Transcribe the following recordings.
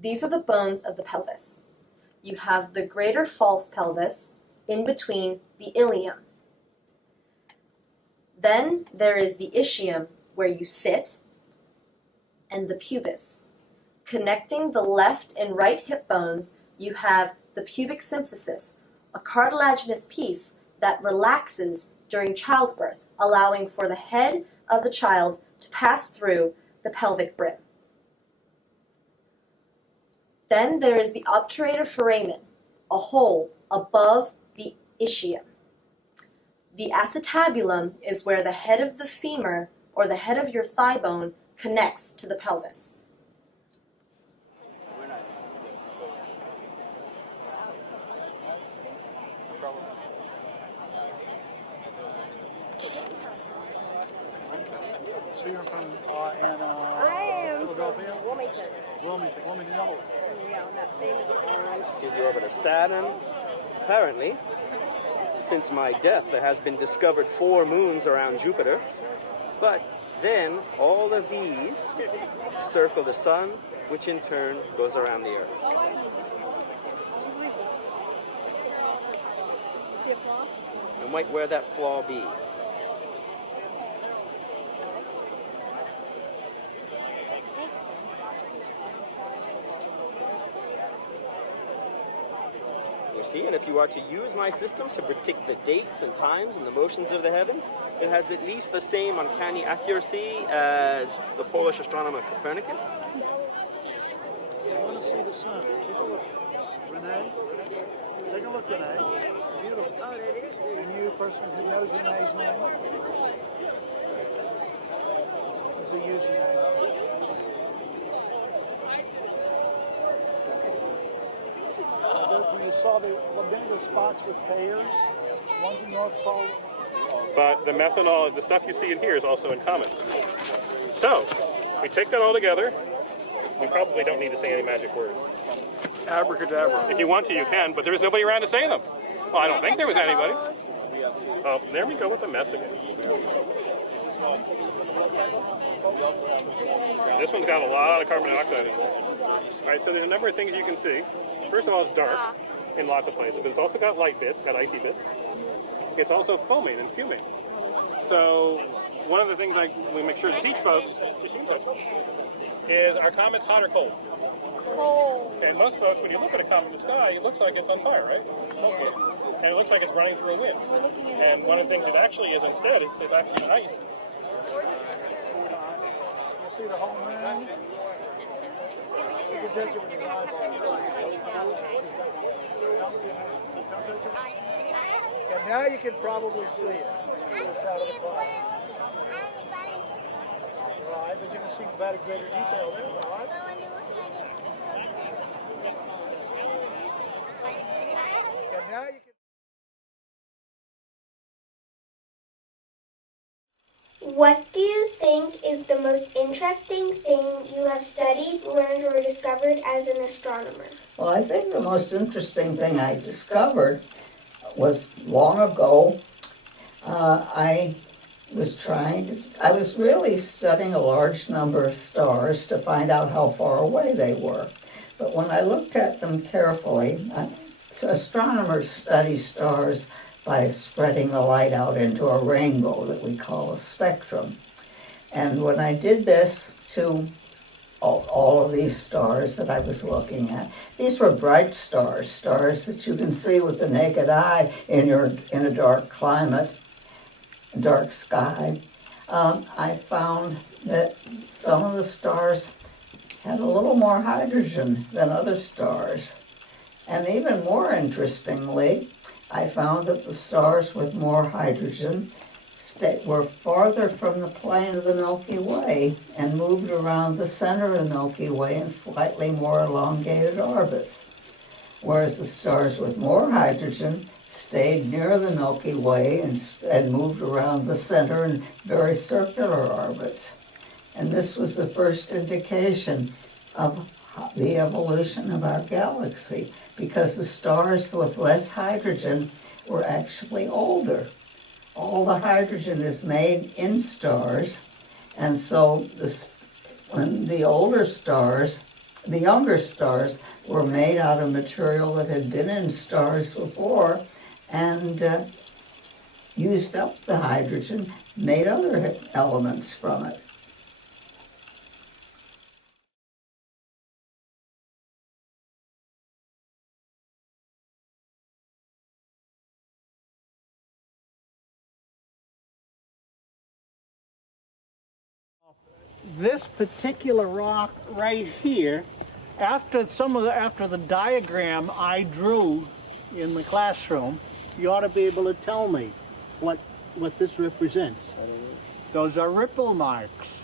These are the bones of the pelvis. You have the greater false pelvis in between the ilium. Then there is the ischium, where you sit, and the pubis. Connecting the left and right hip bones, you have the pubic symphysis, a cartilaginous piece that relaxes during childbirth, allowing for the head of the child to pass through the pelvic brim. Then there is the obturator foramen, a hole above the ischium. The acetabulum is where the head of the femur, or the head of your thigh bone, connects to the pelvis. So you're from Philadelphia? Wilmington, Delaware. Yeah, on that famous island. Is the orbit of Saturn. Apparently, since my death, there has been discovered 4 moons around Jupiter. But then all of these circle the sun, which in turn goes around the Earth. You see a flaw? And might where that flaw be? You see, and if you are to use my system to predict the dates and times and the motions of the heavens, it has at least the same uncanny accuracy as the Polish astronomer Copernicus. I want to see the sun. Take a look. Renee? Take a look, Renee. Beautiful. Oh, that is beautiful. And you, person who knows Renee's name? It's a username. You saw many of the spots with pairs. One's in North Pole. But the methanol, the stuff you see in here is also in comets. So, we take that all together. We probably don't need to say any magic words. Abracadabra. If you want to, you can, but there was nobody around to say them. Well, I don't think there was anybody. Oh, there we go with the mess again. This one's got a lot of carbon dioxide in it. All right, so there's a number of things you can see. First of all, it's dark in lots of places, but it's also got light bits, got icy bits. It's also foaming and fuming. So one of the things we make sure to teach folks is our comet's hot or cold? Cold. And most folks, when you look at a comet in the sky, it looks like it's on fire, right? It's smoky. And it looks like it's running through a wind. And one of the things it actually is instead is it's actually ice. You see the whole moon? You can touch it with your eyeball. And now you can probably see it. It's out of the cloud. Right, but you can see better, greater detail there, right? And now you can. What do you think is the most interesting thing you have studied, learned, or discovered as an astronomer? Well, I think the most interesting thing I discovered was long ago. I was really studying a large number of stars to find out how far away they were. But when I looked at them carefully, astronomers study stars by spreading the light out into a rainbow that we call a spectrum. And when I did this to all of these stars that I was looking at, these were bright stars, stars that you can see with the naked eye in a dark climate, dark sky. I found that some of the stars had a little more hydrogen than other stars. And even more interestingly, I found that the stars with more hydrogen were farther from the plane of the Milky Way and moved around the center of the Milky Way in slightly more elongated orbits, whereas the stars with more hydrogen stayed near the Milky Way and moved around the center in very circular orbits. And this was the first indication of the evolution of our galaxy, because the stars with less hydrogen were actually older. All the hydrogen is made in stars, and so when the older stars the younger stars were made out of material that had been in stars before and used up the hydrogen, made other elements from it. This particular rock right here, after the diagram I drew in the classroom, you ought to be able to tell me what this represents. Those are ripple marks.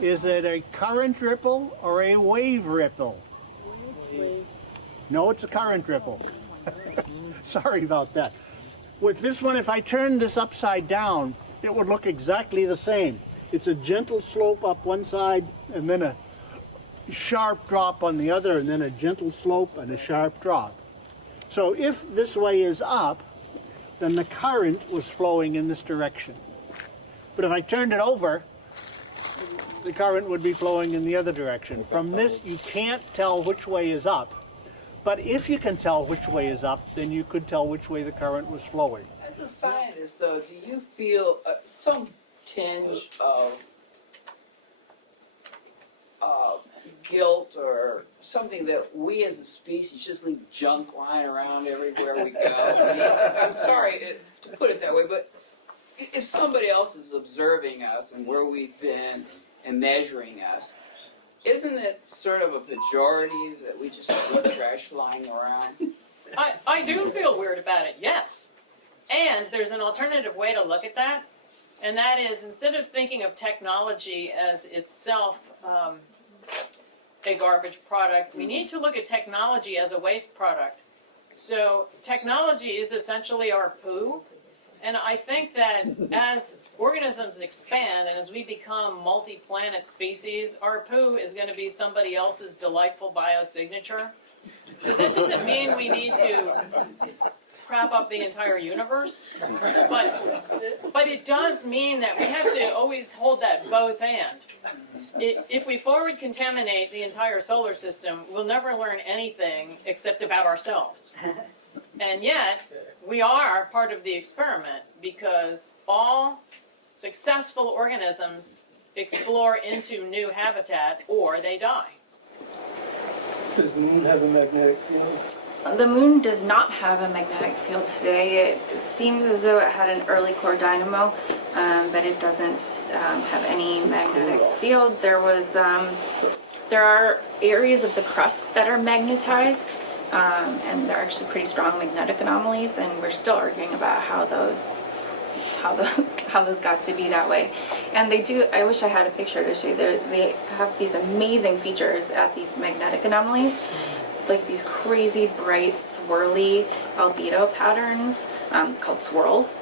Is it a current ripple or a wave ripple? No, it's a current ripple. Sorry about that. With this one, if I turn this upside down, it would look exactly the same. It's a gentle slope up one side and then a sharp drop on the other, and then a gentle slope and a sharp drop. So if this way is up, then the current was flowing in this direction. But if I turned it over, the current would be flowing in the other direction. From this, you can't tell which way is up. But if you can tell which way is up, then you could tell which way the current was flowing. As a scientist, though, do you feel some tinge of guilt or something that we as a species just leave junk lying around everywhere we go? I mean, I'm sorry to put it that way, but if somebody else is observing us and where we've been and measuring us, isn't it sort of a pejorative that we just leave trash lying around? I do feel weird about it, yes. And there's an alternative way to look at that, and that is, instead of thinking of technology as itself a garbage product, we need to look at technology as a waste product. So technology is essentially our poo, and I think that as organisms expand and as we become multi-planet species, our poo is going to be somebody else's delightful biosignature. So that doesn't mean we need to crap up the entire universe, but it does mean that we have to always hold that both and. If we forward contaminate the entire solar system, we'll never learn anything except about ourselves. And yet, we are part of the experiment because all successful organisms explore into new habitat or they die. Does the moon have a magnetic field? The moon does not have a magnetic field today. It seems as though it had an early core dynamo, but it doesn't have any magnetic field. There are areas of the crust that are magnetized, and they're actually pretty strong magnetic anomalies, and we're still arguing about how those got to be that way. And they do, I wish I had a picture to show you, they have these amazing features at these magnetic anomalies, like these crazy bright swirly albedo patterns called swirls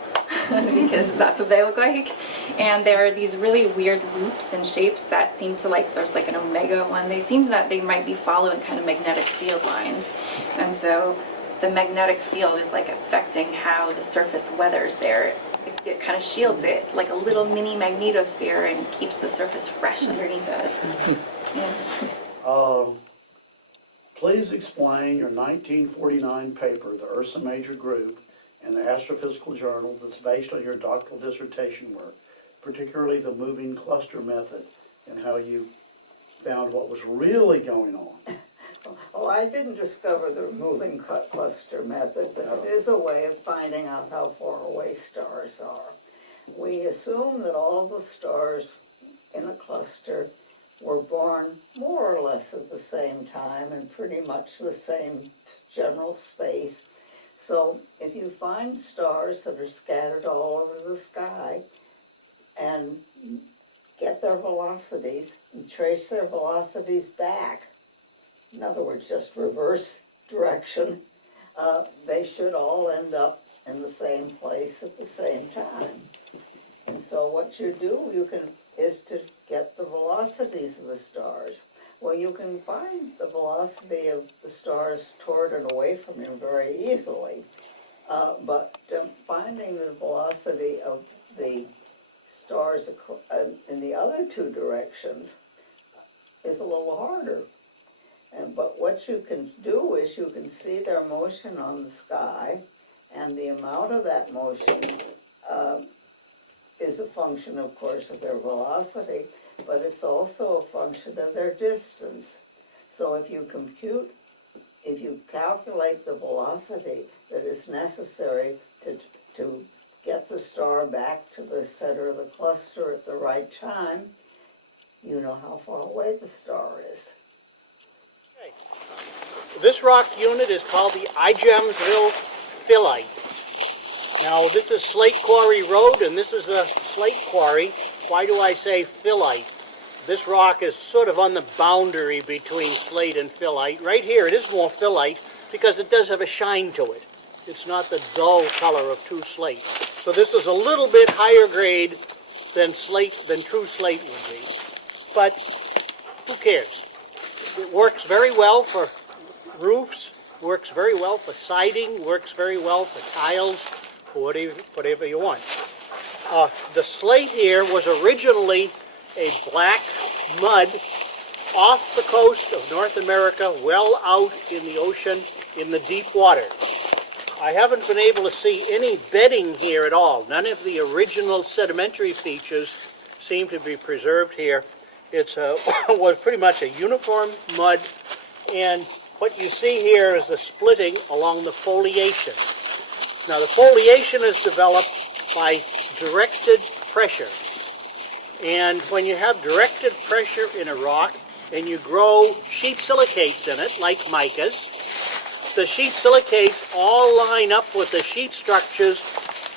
because that's what they look like. And there are these really weird loops and shapes that seem to, like, there's like an omega one, they seem that they might be following kind of magnetic field lines. And so the magnetic field is like affecting how the surface weathers there. It kind of shields it like a little mini magnetosphere and keeps the surface fresh underneath it. Yeah. Please explain your 1949 paper, The Ursa Major Group, in the Astrophysical Journal that's based on your doctoral dissertation work, particularly the moving cluster method and how you found what was really going on. Oh, I didn't discover the moving cluster method, but it is a way of finding out how far away stars are. We assume that all the stars in a cluster were born more or less at the same time in pretty much the same general space. So if you find stars that are scattered all over the sky and get their velocities and trace their velocities back, in other words, just reverse direction, they should all end up in the same place at the same time. And so what you do, is to get the velocities of the stars. Well, you can find the velocity of the stars toward and away from you very easily, but finding the velocity of the stars in the other two directions is a little harder. But what you can do is you can see their motion on the sky, and the amount of that motion is a function, of course, of their velocity, but it's also a function of their distance. So if you calculate the velocity that is necessary to get the star back to the center of the cluster at the right time, you know how far away the star is. This rock unit is called the Igemsville Phyllite. Now this is Slate Quarry Road, and this is a slate quarry. Why do I say phyllite? This rock is sort of on the boundary between slate and phyllite. Right here it is more phyllite because it does have a shine to it. It's not the dull color of true slate. So this is a little bit higher grade than true slate would be. But who cares? It works very well for roofs, works very well for siding, works very well for tiles, for whatever you want. The slate here was originally a black mud off the coast of North America, well out in the ocean, in the deep water. I haven't been able to see any bedding here at all. None of the original sedimentary features seem to be preserved here. It was pretty much a uniform mud, and what you see here is the splitting along the foliation. Now the foliation is developed by directed pressure. And when you have directed pressure in a rock and you grow sheet silicates in it, like micas, the sheet silicates all line up with the sheet structures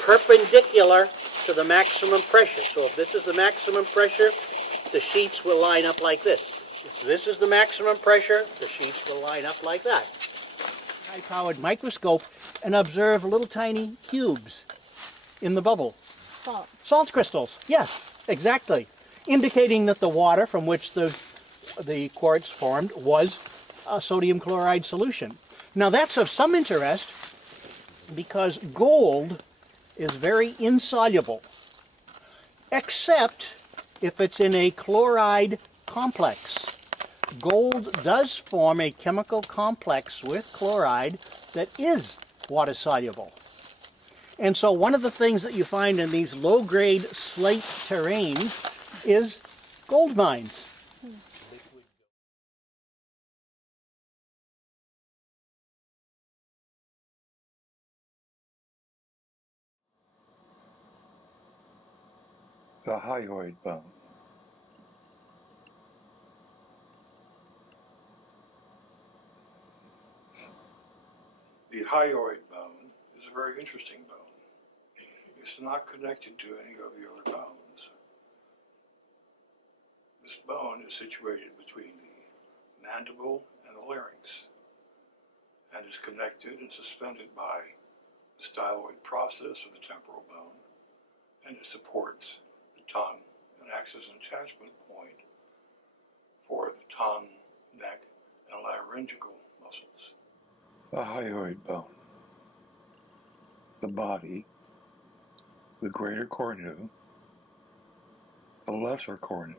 perpendicular to the maximum pressure. So if this is the maximum pressure, the sheets will line up like this. If this is the maximum pressure, the sheets will line up like that. High-powered microscope and observe little tiny cubes in the bubble. Salt crystals, yes, exactly. Indicating that the water from which the quartz formed was a sodium chloride solution. Now that's of some interest because gold is very insoluble, except if it's in a chloride complex. Gold does form a chemical complex with chloride that is water soluble. And so one of the things that you find in these low-grade slate terrains is gold mines. The hyoid bone. The hyoid bone is a very interesting bone. It's not connected to any of the other bones. This bone is situated between the mandible and the larynx and is connected and suspended by the styloid process of the temporal bone, and it supports the tongue and acts as an attachment point for the tongue, neck, and laryngeal muscles. The hyoid bone. The body, the greater cornu, the lesser cornu.